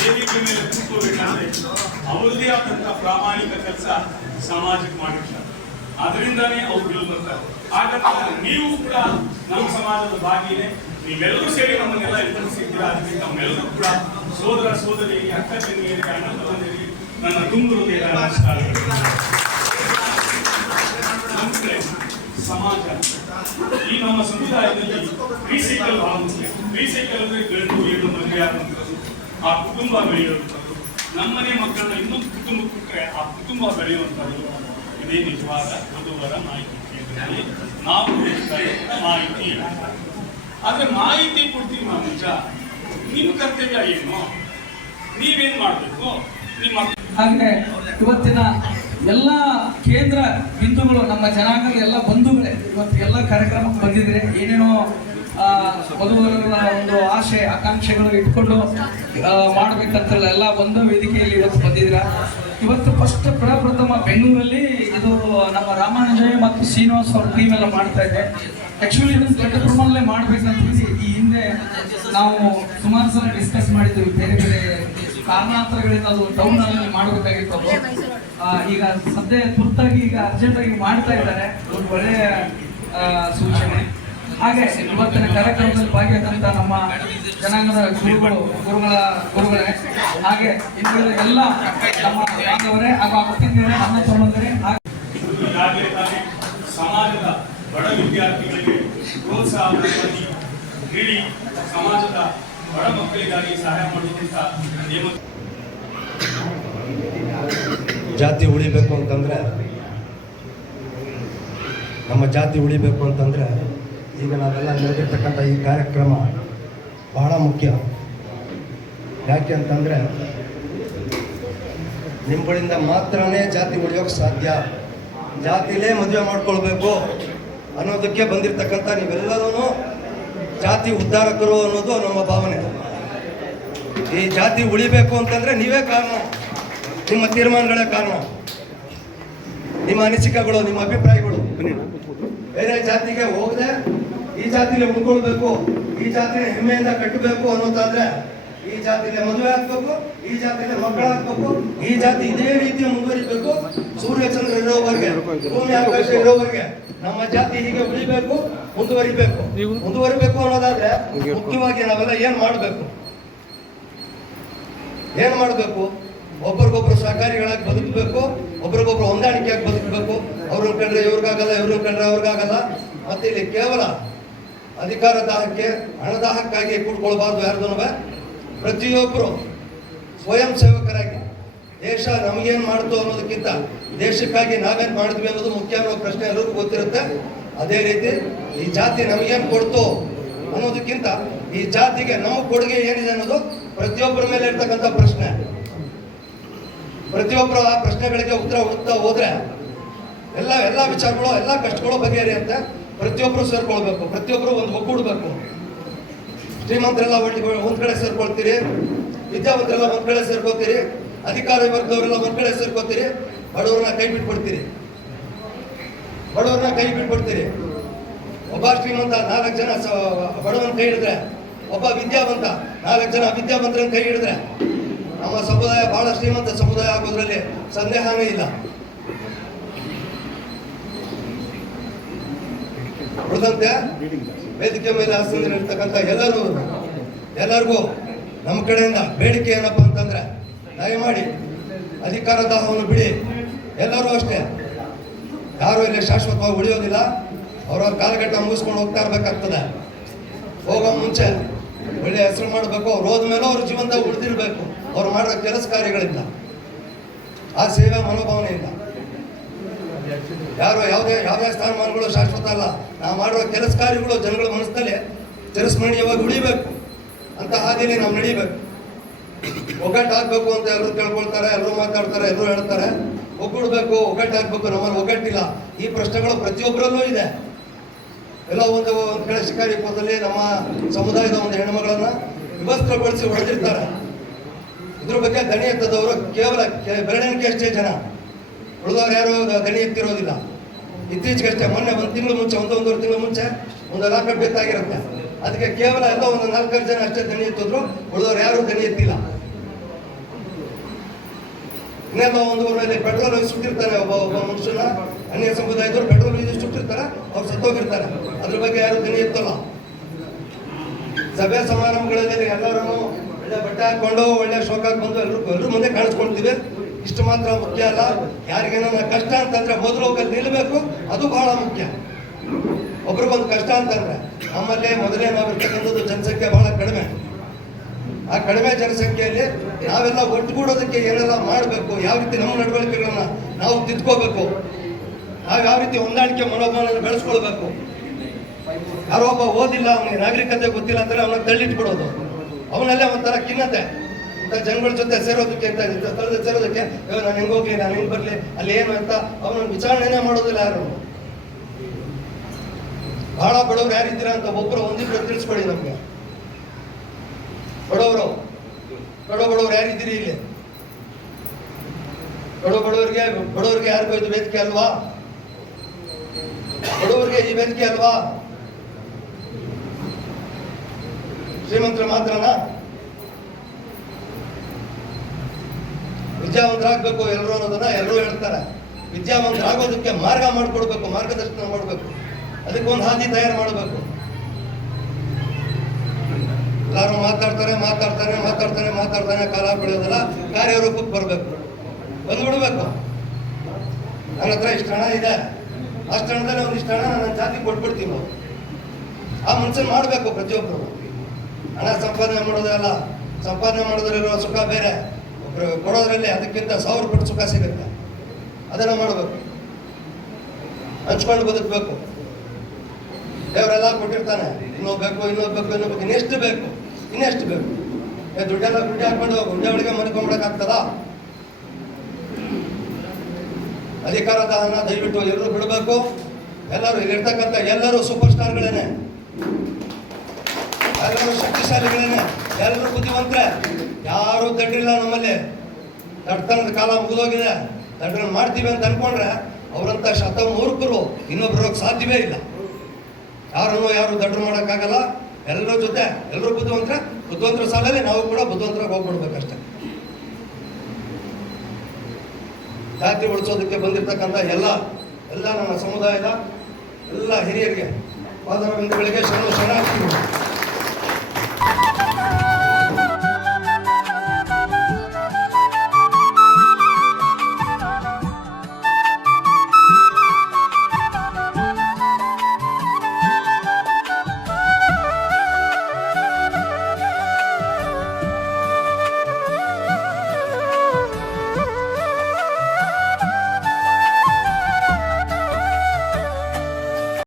ವೇದಿಕೆ ಮೇಲೆ ಕೂತ್ಕೋಬೇಕಾದ್ರೆ ಅವರದೇ ಆದಂತ ಪ್ರಾಮಾಣಿಕ ಕೆಲಸ ಸಮಾಜಕ್ಕೆ ಮಾಡಿರ್ತಾರೆ ಅದರಿಂದಾನೇ ಅವ್ರು ಗೆಲ್ಲು ಬರ್ತಾರೆ. ಹಾಗಾದ್ರೆ ನೀವು ಕೂಡ ನಮ್ಮ ಸಮಾಜದ ಭಾಗಿನೇ. ನೀವೆಲ್ಲರೂ ಸೇರಿ ನಮ್ಮನ್ನೆಲ್ಲ ಎದುರಿಸಿದ್ದೀರಾ? ಅದಕ್ಕೆ ನಮ್ಮೆಲ್ಲರೂ ಕೂಡ ಸೋದರ ಸೋದರಿಗೆ ಅಕ್ಕ ತಂಗಿಯರಿಗೆ ಅಣ್ಣ ತಮ್ಮಂದಿರಿಗೆ ನನ್ನ ತುಂಬು ನಮಸ್ತೆ. ಸಮಾಜ. ಈ ನಮ್ಮ ಸಮುದಾಯದಲ್ಲಿ ರೀಸೈಕಲ್ ಆಗುತ್ತೆ ರೀಸೈಕಲ್ ಅಂದ್ರೆ ಗಂಡು, ಹೆಣ್ಣು ಮದುವೆ ಆಗುವಂಥದ್ದು ಆ ಕುಟುಂಬ ಬೆಳೆಯುವಂಥದ್ದು, ನಮ್ಮನೆ ಮಕ್ಕಳನ್ನ ಇನ್ನೊಂದು ಕುಟುಂಬ ಕೊಟ್ಟರೆ ಆ ಕುಟುಂಬ ಬೆಳೆಯುವಂಥದ್ದು ಇದೇ ನಿಜವಾದ ವಧುವರ ಮಾಹಿತಿ ನಾವು ಮಾಹಿತಿ. ಆದರೆ ಮಾಹಿತಿ ಕೊಡ್ತೀವಿ ನಾವು ನಿಜ. ನಿಮ್ಮ ಕರ್ತವ್ಯ ಏನು? ನೀವೇನು ಮಾಡಬೇಕು? ನಿಮ್ಮ ಹಾಗೆ ಇವತ್ತಿನ ಎಲ್ಲ ಕೇಂದ್ರ ಬಿಂದುಗಳು, ನಮ್ಮ ಜನಾಂಗದ ಎಲ್ಲ ಬಂಧುಗಳೇ, ಇವತ್ತು ಎಲ್ಲ ಕಾರ್ಯಕ್ರಮಕ್ಕೆ ಬಂದಿದ್ರೆ ಏನೇನೋ ಆ, ವಧುವರರ ಒಂದು ಆಸೆ ಆಕಾಂಕ್ಷೆಗಳು ಇಟ್ಕೊಂಡು ಮಾಡ್ಬೇಕಂತೆಲ್ಲ ಎಲ್ಲ ಒಂದು ವೇದಿಕೆಯಲ್ಲಿ ಇವತ್ತು ಬಂದಿದ್ರ ಇವತ್ತು ಫಸ್ಟ್ ಪ್ರಪ್ರಥಮ ಬೆಂಗಳೂರಲ್ಲಿ ಇದು ನಮ್ಮ ರಾಮಾನುಜಯ ಮತ್ತು ಶ್ರೀನಿವಾಸ್ ಅವ್ರ ಟೀಮ್ ಎಲ್ಲ ಮಾಡ್ತಾ ಇದೆ. ಆಕ್ಚುಲಿ ಇದನ್ನು ದೊಡ್ಡ ಪ್ರಮಾಣದಲ್ಲೇ ಮಾಡ್ಬೇಕಂತ ಈ ಹಿಂದೆ ನಾವು ಸುಮಾರು ಸಲ ಡಿಸ್ಕಸ್ ಮಾಡಿದ್ದೀವಿ ಬೇರೆ ಬೇರೆ ಕಾರಣಾಂತರಗಳಿಂದ ಅದು ಟೌನ್ ಅಲ್ಲಿ ಮಾಡಬೇಕಾಗಿತ್ತು ಅವರು ಈಗ ಸದ್ಯ ತುರ್ತಾಗಿ ಈಗ ಅರ್ಜೆಂಟ್ ಆಗಿ ಮಾಡ್ತಾ ಇದ್ದಾರೆ. ಒಂದು ಒಳ್ಳೆಯ ಸೂಚನೆ. ಹಾಗೆ ಇವತ್ತಿನ ಕಾರ್ಯಕ್ರಮದಲ್ಲಿ ಭಾಗಿಯಾದಂತ ನಮ್ಮ ಜನಾಂಗದ ಗುರುಗಳು ಗುರುಗಳ ಗುರುಗಳೇ ಹಾಗೆ ಇನ್ನು ಎಲ್ಲ ನಮ್ಮ ಬಾಂಧವರೇ ಹಾಗೂ ಅಕ್ಕಂದಿರೇ ಅನ್ನ ಸಂಬಂಧರೇ ಹಾಗೆ ಸಮಾಜದ ಬಡ ವಿದ್ಯಾರ್ಥಿಗಳಿಗೆ ಪ್ರೋತ್ಸಾಹ ನೀಡಿ ಸಮಾಜದ ಬಡ ಮಕ್ಕಳಿಗಾಗಿ ಸಹಾಯ ಮಾಡಿದಂತ ನೇಮ ಜಾತಿ ಉಳಿಬೇಕು ಅಂತಂದ್ರೆ ನಮ್ಮ ಜಾತಿ ಉಳಿಬೇಕು ಅಂತಂದರೆ ಈಗ ನಾವೆಲ್ಲ ನಡೆದಿರ್ತಕ್ಕಂಥ ಈ ಕಾರ್ಯಕ್ರಮ ಬಹಳ ಮುಖ್ಯ. ಯಾಕೆ ಅಂತಂದರೆ ನಿಮ್ಮಗಳಿಂದ ಮಾತ್ರನೇ ಜಾತಿ ಉಳಿಯೋಕ್ಕೆ ಸಾಧ್ಯ. ಜಾತಿಲೇ ಮದುವೆ ಮಾಡ್ಕೊಳ್ಬೇಕು ಅನ್ನೋದಕ್ಕೆ ಬಂದಿರತಕ್ಕಂಥ ನೀವೆಲ್ಲರೂ ಜಾತಿ ಉದ್ಧಾರಕರು ಅನ್ನೋದು ನಮ್ಮ ಭಾವನೆ. ಈ ಜಾತಿ ಉಳಿಬೇಕು ಅಂತಂದರೆ ನೀವೇ ಕಾರಣ, ನಿಮ್ಮ ತೀರ್ಮಾನಗಳೇ ಕಾರಣ. ನಿಮ್ಮ ಅನಿಸಿಕೆಗಳು, ನಿಮ್ಮ ಅಭಿಪ್ರಾಯಗಳು. ಬೇರೆ ಜಾತಿಗೆ ಹೋಗದೆ ಈ ಜಾತಿಲಿ ಉಳ್ಕೊಳ್ಬೇಕು ಈ ಜಾತಿನ ಹೆಮ್ಮೆಯಿಂದ ಕಟ್ಟಬೇಕು ಅನ್ನೋದಾದ್ರೆ ಈ ಜಾತಿಗೆ ಮದುವೆ ಆಗ್ಬೇಕು, ಈ ಜಾತಿಗೆ ಮಕ್ಕಳಾಗ್ಬೇಕು, ಈ ಜಾತಿ ಇದೇ ರೀತಿ ಮುಂದುವರಿಬೇಕು. ಸೂರ್ಯ ಚಂದ್ರ ಇರೋವರೆಗೆ, ಭೂಮಿ ಆಕಾಶ ಇರೋವರೆಗೆ ನಮ್ಮ ಜಾತಿ ಹೀಗೆ ಉಳಿಬೇಕು, ಮುಂದುವರಿಬೇಕು. ಮುಂದುವರಿಬೇಕು ಅನ್ನೋದಾದ್ರೆ ಮುಖ್ಯವಾಗಿ ನಾವೆಲ್ಲ ಏನ್ ಮಾಡಬೇಕು? ಏನ್ ಮಾಡಬೇಕು? ಒಬ್ರಿಗೊಬ್ರು ಸಹಕಾರಿಗಳಾಗಿ ಬದುಕಬೇಕು, ಒಬ್ರಿಗೊಬ್ರು ಹೊಂದಾಣಿಕೆಯಾಗಿ ಬದುಕಬೇಕು. ಅವ್ರನ್ನ ಕಂಡ್ರೆ ಇವ್ರಿಗಾಗಲ್ಲ, ಇವ್ರನ್ನ ಕಂಡ್ರೆ ಅವ್ರಿಗಾಗಲ್ಲ. ಮತ್ತೆ ಇಲ್ಲಿ ಕೇವಲ ಅಧಿಕಾರ ದಾಹಕ್ಕೆ ಹಣದಾಹಕ್ಕಾಗಿ ಕೂಡ್ಕೊಳ್ಬಾರ್ದು ಯಾರ್ದೂ ಪ್ರತಿಯೊಬ್ಬರು ಸ್ವಯಂ ಸೇವಕರಾಗಿ. ದೇಶ ನಮಗೇನು ಮಾಡ್ತು ಅನ್ನೋದಕ್ಕಿಂತ ದೇಶಕ್ಕಾಗಿ ನಾವೇನು ಮಾಡಿದ್ವಿ ಅನ್ನೋದು ಮುಖ್ಯ ಅನ್ನೋ ಪ್ರಶ್ನೆ ಎಲ್ಲರಿಗೂ ಗೊತ್ತಿರುತ್ತೆ. ಅದೇ ರೀತಿ ಈ ಜಾತಿ ನಮಗೇನು ಕೊಡ್ತು ಅನ್ನೋದಕ್ಕಿಂತ ಈ ಜಾತಿಗೆ ನಮ್ಮ ಕೊಡುಗೆ ಏನಿದೆ ಅನ್ನೋದು ಪ್ರತಿಯೊಬ್ಬರ ಮೇಲೆ ಇರ್ತಕ್ಕಂಥ ಪ್ರಶ್ನೆ. ಪ್ರತಿಯೊಬ್ಬರು ಆ ಪ್ರಶ್ನೆಗಳಿಗೆ ಉತ್ತರ ಹುಡುಕ್ತಾ ಹೋದ್ರೆ ಎಲ್ಲ ಎಲ್ಲ ವಿಚಾರಗಳು, ಎಲ್ಲ ಕಷ್ಟಗಳು ಬಗೆಹರಿಯುತ್ತೆ. ಪ್ರತಿಯೊಬ್ಬರು ಸೇರ್ಕೊಳ್ಬೇಕು ಪ್ರತಿಯೊಬ್ಬರು ಒಂದು ಒಗ್ಗೂಡ್ಬೇಕು ಶ್ರೀಮಂತರೆಲ್ಲ ಒಳ್ಳೆ ಒಂದ್ ಕಡೆ ಸೇರ್ಕೊಳ್ತೀರಿ, ವಿದ್ಯಾವಂತರೆಲ್ಲ ಒಂದ್ ಕಡೆ ಸೇರ್ಕೋತೀರಿ ಅಧಿಕಾರಿ ವರ್ಗದವರೆಲ್ಲ ಒಂದ್ ಕಡೆ ಸೇರ್ಕೋತೀರಿ ಬಡವರನ್ನ ಕೈ ಬಿಟ್ಬಿಡ್ತೀರಿ. ಬಡವರನ್ನ ಕೈ ಬಿಟ್ಬಿಡ್ತೀರಿ. ಒಬ್ಬ ಶ್ರೀಮಂತ ನಾಲ್ಕು ಜನ ಬಡವನ ಕೈ ಹಿಡಿದ್ರೆ, ಒಬ್ಬ ವಿದ್ಯಾವಂತ ನಾಲ್ಕು ಜನ ವಿದ್ಯಾವಂತರನ್ನ ಕೈ ಹಿಡಿದ್ರೆ, ನಮ್ಮ ಸಮುದಾಯ ಬಹಳ ಶ್ರೀಮಂತ ಸಮುದಾಯ ಆಗೋದ್ರಲ್ಲಿ ಸಂದೇಹನೇ ಇಲ್ಲ. ಉಳಿದಂತೆ ವೇದಿಕೆ ಮೇಲೆ ಆಸನದಲ್ಲಿರ್ತಕ್ಕಂಥ ಎಲ್ಲರೂ, ಎಲ್ಲರಿಗೂ ನಮ್ಮ ಕಡೆಯಿಂದ ಬೇಡಿಕೆ ಏನಪ್ಪ ಅಂತಂದ್ರೆ, ದಯಮಾಡಿ ಅಧಿಕಾರ ದಾಹವನ್ನು ಬಿಡಿ. ಎಲ್ಲರೂ ಅಷ್ಟೇ. ಯಾರು ಇಲ್ಲಿ ಶಾಶ್ವತವಾಗಿ ಉಳಿಯೋದಿಲ್ಲ. ಅವ್ರವ್ರ ಕಾಲಘಟ್ಟ ಮುಗಿಸ್ಕೊಂಡು ಹೋಗ್ತಾ ಇರ್ಬೇಕಾಗ್ತದೆ. ಹೋಗೋ ಮುಂಚೆ ಒಳ್ಳೆ ಹೆಸರು ಮಾಡಬೇಕು. ಅವ್ರು ಹೋದ್ಮೇಲೆ ಅವ್ರ ಜೀವನದಾಗ ಉಳಿದಿರ್ಬೇಕು. ಅವ್ರು ಮಾಡೋ ಕೆಲಸ ಕಾರ್ಯಗಳಿಂದ. ಆ ಸೇವೆ ಮನೋಭಾವನೆಯಿಂದ. ಯಾರು ಯಾವುದೇ ಯಾವುದೇ ಸ್ಥಾನಮಾನಗಳು ಶಾಶ್ವತ ಅಲ್ಲ. ನಾವು ಮಾಡುವ ಕೆಲಸ ಕಾರ್ಯಗಳು ಜನಗಳ ಮನಸ್ಸಿನಲ್ಲಿ ಚಿರಸ್ಮರಣೀಯವಾಗಿ ಉಳಿಬೇಕು. ಅಂತ ಹಾದಿಯಲ್ಲಿ ನಾವು ನಡಿಬೇಕು. ಒಗ್ಗಟ್ಟಾಗಬೇಕು ಅಂತ ಎಲ್ಲರೂ ಕೇಳ್ಕೊಳ್ತಾರೆ ಎಲ್ಲರೂ ಮಾತಾಡ್ತಾರೆ ಎಲ್ಲರೂ ಹೇಳ್ತಾರೆ. ಒಗ್ಗೂಡ್ಬೇಕು ಒಗ್ಗಟ್ಟಾಗಬೇಕು ನಮ್ಮಲ್ಲಿ ಒಗ್ಗಟ್ಟಿಲ್ಲ. ಈ ಪ್ರಶ್ನೆಗಳು ಪ್ರತಿಯೊಬ್ಬರಲ್ಲೂ ಇದೆ. ಎಲ್ಲ ಒಂದು ಒಂದು ಕಡೆ ಶಿಕಾರಿ ಪದದಲ್ಲಿ ನಮ್ಮ ಸಮುದಾಯದ ಒಂದು ಹೆಣ್ಮಗಳನ್ನ ವಿವಸ್ತ್ರಗೊಳಿಸಿ ಹೊಡೆದಿರ್ತಾರೆ. ಇದ್ರ ಬಗ್ಗೆ ದಣಿ ಎತ್ತದವರು ಕೇವಲ ಅಷ್ಟೇ ಜನ. ಉಳಿದವ್ರು ಯಾರು ಗಣಿ ಎತ್ತಿರೋದಿಲ್ಲ. ಇತ್ತೀಚೆಗಷ್ಟೇ ಮೊನ್ನೆ ಒಂದು ತಿಂಗಳು ಮುಂಚೆ, ಒಂದು ಒಂದೂವರೆ ತಿಂಗಳು ಮುಂಚೆ ಒಂದು ಲಾಕಪ್ ಬೇಕಾಗಿರುತ್ತೆ ಅದಕ್ಕೆ ಕೇವಲ ಎಲ್ಲ ಒಂದು ನಾಲ್ಕೈದು ಜನ ಅಷ್ಟೇ ದಣಿ ಎತ್ತಿದ್ರು ಉಳಿದವ್ರು ಯಾರು ದಣಿ ಎತ್ತಿಲ್ಲ. ಇನ್ನೆಲ್ಲ ಒಂದು ಊರಲ್ಲಿ ಪೆಟ್ರೋಲ್ ಸುಟ್ಟಿರ್ತಾರೆ ಒಬ್ಬ ಒಬ್ಬ ಮನುಷ್ಯನ. ಅನ್ಯ ಸಮುದಾಯದವರು ಪೆಟ್ರೋಲ್ ಸುಟ್ಟಿರ್ತಾರೆ, ಅವ್ರು ಸತ್ತೋಗಿರ್ತಾರೆ. ಅದ್ರ ಬಗ್ಗೆ ಯಾರು ಗಣಿ ಎತ್ತಲ್ಲ. ಸಭೆ ಸಮಾರಂಭಗಳಲ್ಲಿ ಎಲ್ಲರೂ ಒಳ್ಳೆ ಬಟ್ಟೆ ಹಾಕೊಂಡು, ಒಳ್ಳೆ ಶೋಕಾಗಿ ಬಂದು ಎಲ್ಲರೂ ಎಲ್ಲರೂ ಮುಂದೆ ಕಾಣಿಸ್ಕೊಳ್ತೀವಿ. ಇಷ್ಟು ಮಾತ್ರ ಮುಖ್ಯ ಅಲ್ಲ? ಯಾರಿಗೇನ ಕಷ್ಟ ಅಂತಂದ್ರೆ ಮೊದಲು ಹೋಗಲ್ಲಿ ನಿಲ್ಲಬೇಕು ಅದು ಬಹಳ ಮುಖ್ಯ. ಒಬ್ರಿಗೊಂದು ಕಷ್ಟ ಅಂತಂದ್ರೆ ನಮ್ಮಲ್ಲಿ ಮೊದಲೇ ನಾವಿರ್ತಕ್ಕಂಥದ್ದು ಜನಸಂಖ್ಯೆ ಬಹಳ ಕಡಿಮೆ. ಆ ಕಡಿಮೆ ಜನಸಂಖ್ಯೆಯಲ್ಲಿ ನಾವೆಲ್ಲ ಒಟ್ಟುಗೂಡೋದಕ್ಕೆ ಏನೆಲ್ಲ ಮಾಡಬೇಕು, ಯಾವ ರೀತಿ ನಮ್ಮ ನಡವಳಿಕೆಗಳನ್ನ ನಾವು ತಿದ್ಕೋಬೇಕು, ನಾವು ಯಾವ ರೀತಿ ಹೊಂದಾಣಿಕೆ ಮನೋಭಾವನ ಬೆಳೆಸ್ಕೊಳ್ಬೇಕು. ಯಾರೋ ಒಬ್ಬ ಓದಿಲ್ಲ, ಅವನಿಗೆ ನಾಗರಿಕತೆ ಗೊತ್ತಿಲ್ಲ ಅಂದ್ರೆ ಅವನ ತಳ್ಳಿಟ್ಬಿಡೋದು. ಅವನಲ್ಲೇ ಒಂಥರ ಖಿನ್ನತೆ. ಜನಗಳ ಜೊತೆ ಸೇರೋದಕ್ಕೆ ಅಂತ ಇಂಥ ಸ್ಥಳದಲ್ಲಿ ಸೇರೋದಕ್ಕೆ ನಾನು ಹೆಂಗೆ ಹೋಗ್ಲಿ, ನಾನು ಹೆಂಗ್ ಬರಲಿ, ಅಲ್ಲಿ ಏನು ಅಂತ ಅವನ ವಿಚಾರಣೆನೇ ಮಾಡೋದಿಲ್ಲ ಯಾರು. ಬಹಳ ಬಡವ್ರು ಯಾರಿದ್ದೀರಾ ಅಂತ ಒಬ್ಬರು ಒಂದಿಬ್ರು ತಿಳಿಸ್ಕೊಡಿ ನಮಗೆ. ಬಡವರು. ಬಡ ಬಡವ್ರು ಯಾರಿದ್ದೀರಿ ಇಲ್ಲಿ? ಬಡ ಬಡವರಿಗೆ ಬಡವರಿಗೆ ಯಾರಿಗೂ ಇದು ವೇದಿಕೆ ಅಲ್ವಾ? ಬಡವರಿಗೆ ಈ ವೇದಿಕೆ ಅಲ್ವಾ? ಶ್ರೀಮಂತ್ರ ಮಾತ್ರನಾ? ವಿದ್ಯಾವಂತರಾಗಬೇಕು ಎಲ್ಲರೂ ಅನ್ನೋದನ್ನ ಎಲ್ಲರೂ ಹೇಳ್ತಾರೆ. ವಿದ್ಯಾವಂತರಾಗೋದಕ್ಕೆ ಮಾರ್ಗ ಮಾಡಿಕೊಡ್ಬೇಕು, ಮಾರ್ಗದರ್ಶನ ಮಾಡಬೇಕು. ಅದಕ್ಕೆ ಒಂದು ಹಾದಿ ತಯಾರು ಮಾಡಬೇಕು. ಎಲ್ಲರೂ ಮಾತಾಡ್ತಾರೆ ಮಾತಾಡ್ತಾರೆ ಮಾತಾಡ್ತಾರೆ, ಮಾತಾಡ್ತಾನೆ ಕಾಲ ಬೆಳೆಯೋದಲ್ಲ, ಕಾರ್ಯರೂಪಕ್ಕೆ ಬರಬೇಕು. ಬಂದ್ಬಿಡ್ಬೇಕು ನನ್ನ ಹತ್ರ ಇಷ್ಟು ಹಣ ಇದೆ. ಅಷ್ಟು ಹಣದಲ್ಲಿ ಒಂದಿಷ್ಟು ಹಣ ನನ್ನ ಜಾತಿ ಕೊಟ್ಬಿಡ್ತೀವಿ ನಾವು ಆ ಮನುಷ್ಯನ ಮಾಡಬೇಕು ಪ್ರತಿಯೊಬ್ಬರು. ಹಣ ಸಂಪಾದನೆ ಮಾಡೋದೇ ಅಲ್ಲ. ಸಂಪಾದನೆ ಮಾಡೋದ್ರಲ್ಲಿರೋ ಸುಖ ಬೇರೆ. ಕೊಡೋದ್ರಲ್ಲಿ ಅದಕ್ಕಿಂತ ಸಾವಿರ ಪಟ್ಟು ಸುಖ ಸಿಗುತ್ತೆ. ಅದನ್ನು ಮಾಡಬೇಕು. ಹಂಚ್ಕೊಂಡು ಬದುಕಬೇಕು. ದೇವರೆಲ್ಲ ಕೊಟ್ಟಿರ್ತಾನೆ ಇನ್ನೂ ಬೇಕು ಇನ್ನೂ ಬೇಕು, ಇನ್ನೊಬ್ಬ ಬೇಕು, ಇನ್ನೆಷ್ಟು ಬೇಕು ಇನ್ನೆಷ್ಟು ಬೇಕು. ದುಡ್ಡೆಲ್ಲ ದುಡ್ಡು ಹಾಕೊಂಡು ಗುಂಡೆ ಒಳಗೆ ಮನ್ಕೊಂಬಿಡಕ್ಕಾಗ್ತದ ಅಧಿಕಾರದ ಹಣ ದಯವಿಟ್ಟು ಎಲ್ಲರೂ ಬಿಡಬೇಕು. ಎಲ್ಲರೂ ಇಲ್ಲಿರ್ತಕ್ಕಂಥ ಎಲ್ಲರೂ ಸೂಪರ್ ಸ್ಟಾರ್ಗಳೇನೆ ಎಲ್ಲರೂ ಶಕ್ತಿಶಾಲಿಗಳೇನೆ. ಎಲ್ಲರೂ ಬುದ್ಧಿವಂತರೆ. ಯಾರು ದಡ್ರಿಲ್ಲ ನಮ್ಮಲ್ಲಿ. ದಡ್ತನದ ಕಾಲ ಮುಗಿದೋಗಿದೆ. ದಡ್ರನ್ನ ಮಾಡ್ತೀವಿ ಅಂತ ಅನ್ಕೊಂಡ್ರೆ ಅವರಂತ ಶತ ಮೂರ್ಖರು ಇನ್ನೊಬ್ರು ಹೋಗಕ್ ಸಾಧ್ಯವೇ ಇಲ್ಲ. ಯಾರನ್ನು ಯಾರು ದಡ್ರು ಮಾಡೋಕ್ಕಾಗಲ್ಲ. ಎಲ್ಲರ ಜೊತೆ ಎಲ್ಲರೂ ಬುದ್ಧಿವಂತರ ಬುದ್ಧಿವಂತರ ಸಾಲಲ್ಲಿ ನಾವು ಕೂಡ ಬುದ್ಧಿವಂತರಾಗಿ ಹೋಗ್ಬಿಡ್ಬೇಕಷ್ಟೆ. ಜಾತಿ ಉಳಿಸೋದಕ್ಕೆ ಬಂದಿರ್ತಕ್ಕಂಥ ಎಲ್ಲ ಎಲ್ಲ ನಮ್ಮ ಸಮುದಾಯದ ಎಲ್ಲ ಹಿರಿಯರಿಗೆ, ಪಾದರ ಬಿಂದುಗಳಿಗೆ ಶರಣ ಶರಣಾರ್ಥಿಗಳು